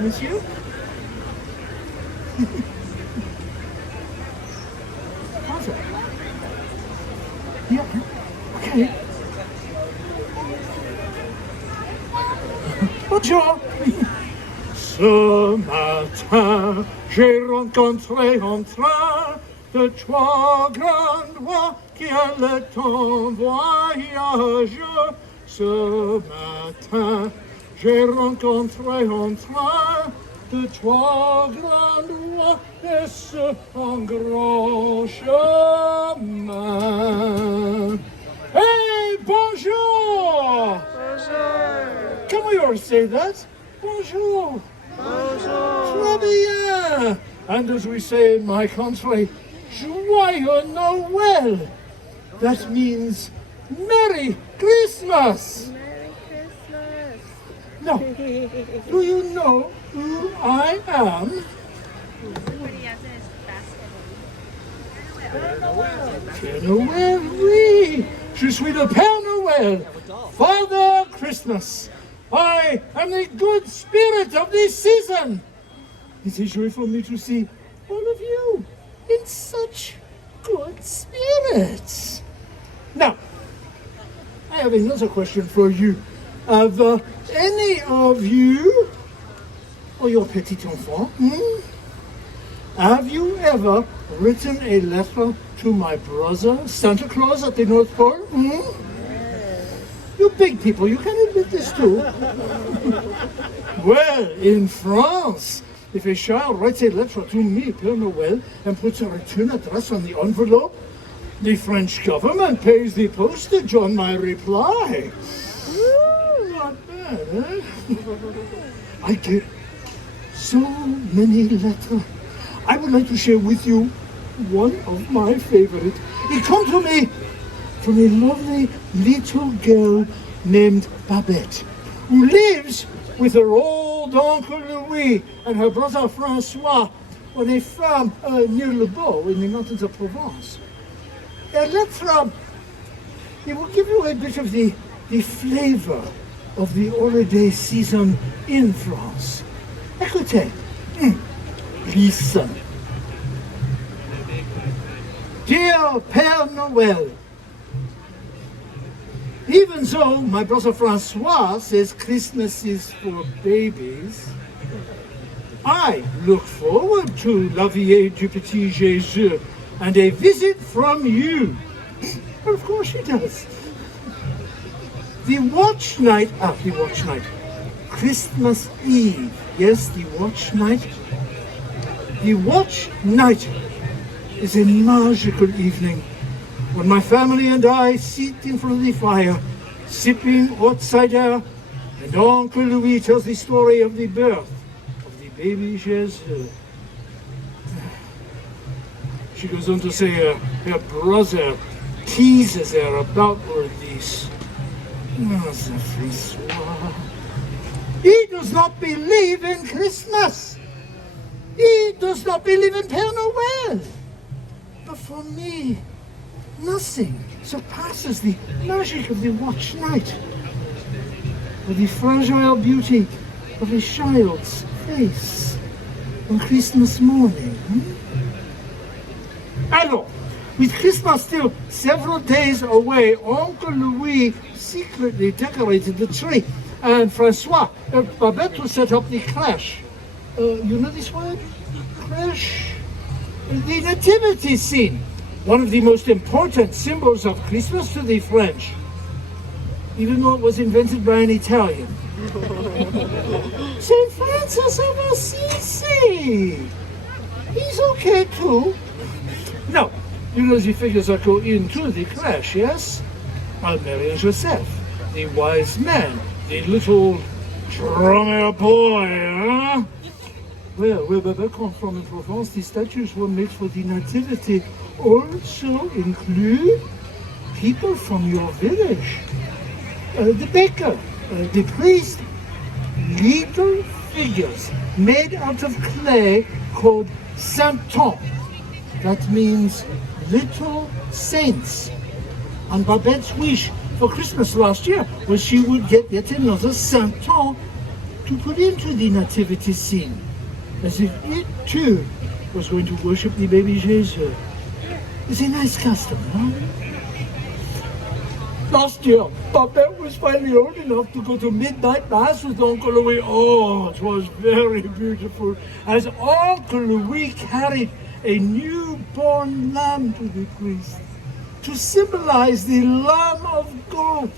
Monsieur? Bonjour. Yeah, okay. Bonjour. Ce matin, j'ai rencontré en train de trois grandes voix qui allaient en voyage. Ce matin, j'ai rencontré en train de trois grandes voix et ce en grand chemin. Hey, bonjour! Bonjour. Can we all say that? Bonjour! Bonjour. Très bien! And as we say in my country, Joyeux Noel! That means Merry Christmas! Merry Christmas. Now, do you know who I am? Pere Noel, oui! Je suis le Père Noel, Father Christmas. I am the good spirit of this season. It is joy for me to see all of you in such good spirits. Now, I have another question for you. Have any of you, or your petit enfant, have you ever written a letter to my brother, Santa Claus at the North Pole? You big people, you can admit this too. Well, in France, if a child writes a letter to me, Pere Noel, and puts a return address on the envelope, the French government pays the postage on my reply. Not bad, eh? I get so many letters. I would like to share with you one of my favorite. It comes to me from a lovely little girl named Babette, who lives with her old Uncle Louis and her brother Francois on a farm near Le Beau in the mountains of Provence. And it will give you a bit of the flavor of the holiday season in France. Écoutez, listen. Dear Père Noel, even though my brother Francois says Christmas is for babies, I look forward to La Vie du Petit Jésus and a visit from you. Well, of course she does. The watch night, Christmas Eve, yes, the watch night. The watch night is a magical evening when my family and I sit in front of the fire, sipping hot cider, and Uncle Louis tells the story of the birth of the baby Jesus. She goes on to say her brother teases her about all this. Mother Francois, he does not believe in Christmas. He does not believe in Père Noel. But for me, nothing surpasses the magic of the watch night, or the fragile beauty of a child's face on Christmas morning. Alors, with Christmas still several days away, Uncle Louis secretly decorated the tree, and Francois and Babette will set up the crèche. You know this word? Crèche? The nativity scene, one of the most important symbols of Christmas to the French, even though it was invented by an Italian. St. Francis of Assisi! He's okay too. No, you know the figures that go into the crèche, yes? Mary and Joseph, the wise man, the little drummer boy, huh? where Babette comes from in Provence, the statues were made for the nativity also include people from your village. The baker, the priest, little figures made out of clay called Saint-Ton. That means little saints. And Babette's wish for Christmas last year was she would get yet another Saint-Ton to put into the nativity scene, as if it too was going to worship the baby Jesus. It's a nice custom, huh? Last year, Babette was finally old enough to go to midnight mass with Uncle Louis. Oh, it was very beautiful, as Uncle Louis carried a newborn lamb to the priest to symbolize the Lamb of God,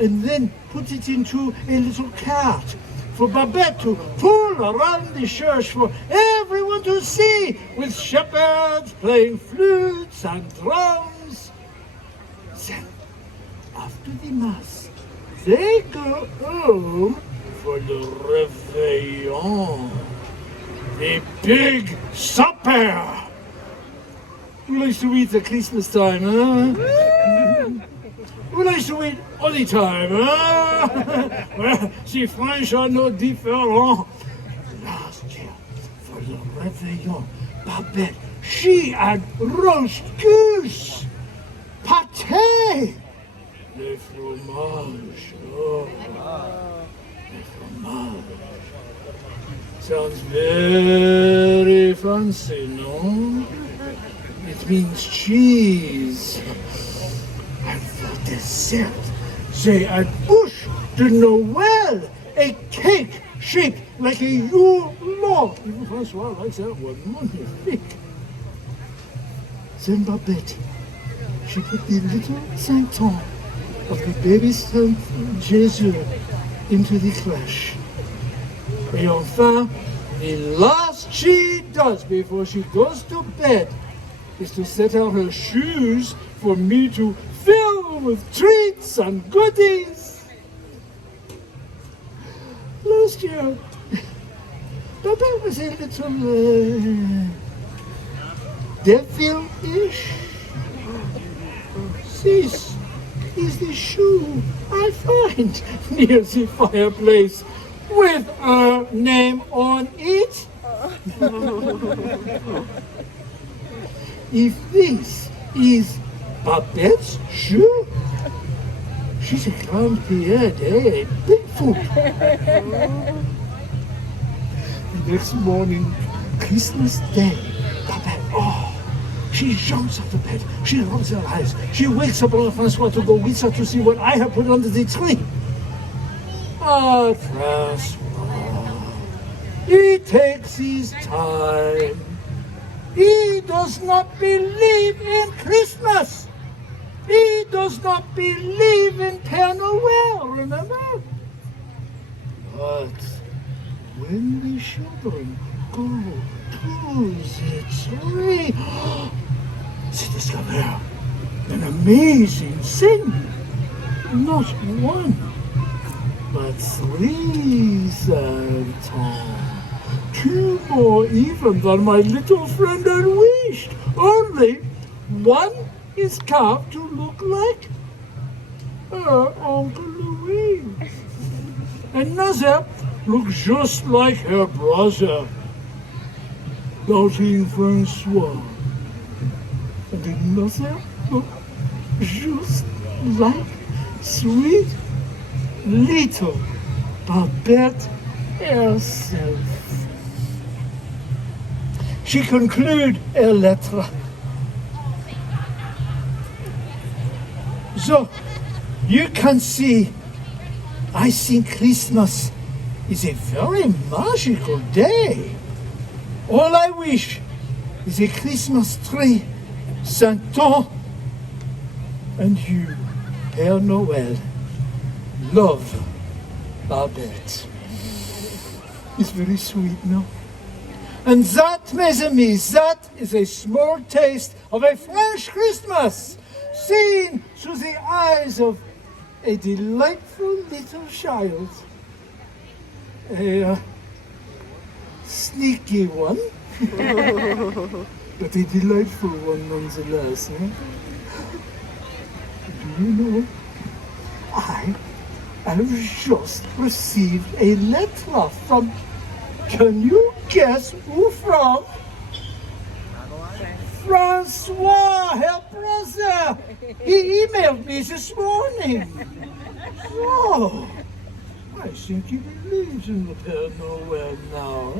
and then put it into a little cart for Babette to pull around the church for everyone to see, with shepherds playing flutes and drums. Then, after the mass, they go home for the Réveillon, the big supper. Who likes to eat at Christmas time, huh? Who likes to eat all the time, huh? Well, the French are no different. Last year, for the Réveillon, Babette, she had roast goose, pâté, le fromage. Oh, le fromage. Sounds very fancy, no? It means cheese. And for dessert, they had bûche de Noel, a cake shaped like a Yule log. Even Francois likes that one. Magnifique. Then Babette, she put the little Saint-Ton of the baby Saint Jesus into the crèche. Et enfin, the last she does before she goes to bed is to set out her shoes for me to fill with treats and goodies. Last year, Babette was a little devil-ish. This is the shoe I find near the fireplace with her name on it. If this is Babette's shoe, she's a Grand Pierre Day, a Bigfoot. The next morning, Christmas Day, Babette, she jumps off the bed, she rubs her eyes, she wakes up Uncle Francois to go with her to see what I have put under the tree. Francois, he takes his time. He does not believe in Christmas. He does not believe in Pere Noel, remember? But when the children go to the tree, they discover an amazing thing. Not one, but 3 Saint-Tons. 2 more even than my little friend had wished. Only one is carved to look like her Uncle Louis. Another looks just like her brother, doubting Francois. And another looks just like sweet little Babette herself. She concludes her letter. So, you can see, I think Christmas is a very magical day. All I wish is a Christmas tree, Saint-Ton, and you, Pere Noel. Love, Babette. It's very sweet, no? And that, mes amis, that is a small taste of a French Christmas, seen through the eyes of a delightful little child. Sneaky one. But a delightful one nonetheless, eh? Do you know, I have just received a letter from, can you guess who from? Francois, her brother. He emailed me this morning. Oh, I think he believes in the Pere Noel now.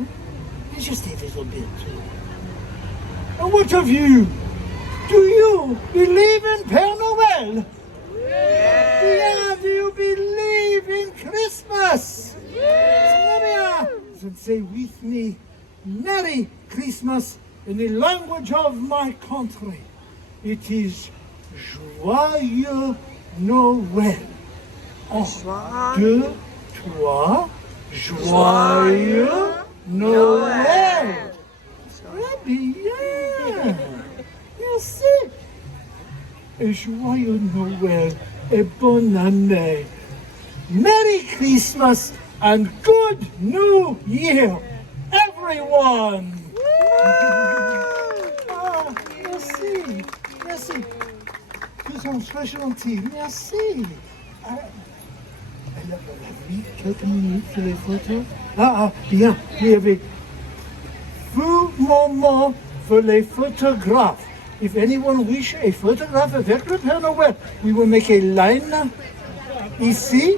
Just a little bit too. And what of you? Do you believe in Pere Noel? Yeah, do you believe in Christmas? Yeah. Then say with me, Merry Christmas in the language of my country. It is Joyeux Noel. Un, deux, trois, Joyeux Noel. Très bien. Merci. Et Joyeux Noel et bonne année. Merry Christmas and good New Year, everyone. Ah, merci. Merci. Vous êtes très gentils. Merci. Oui, quelques minutes pour les photos. Bien. Il y avait few moments pour les photographes. If anyone wish a photograph avec le Père Noël, we will make a line ici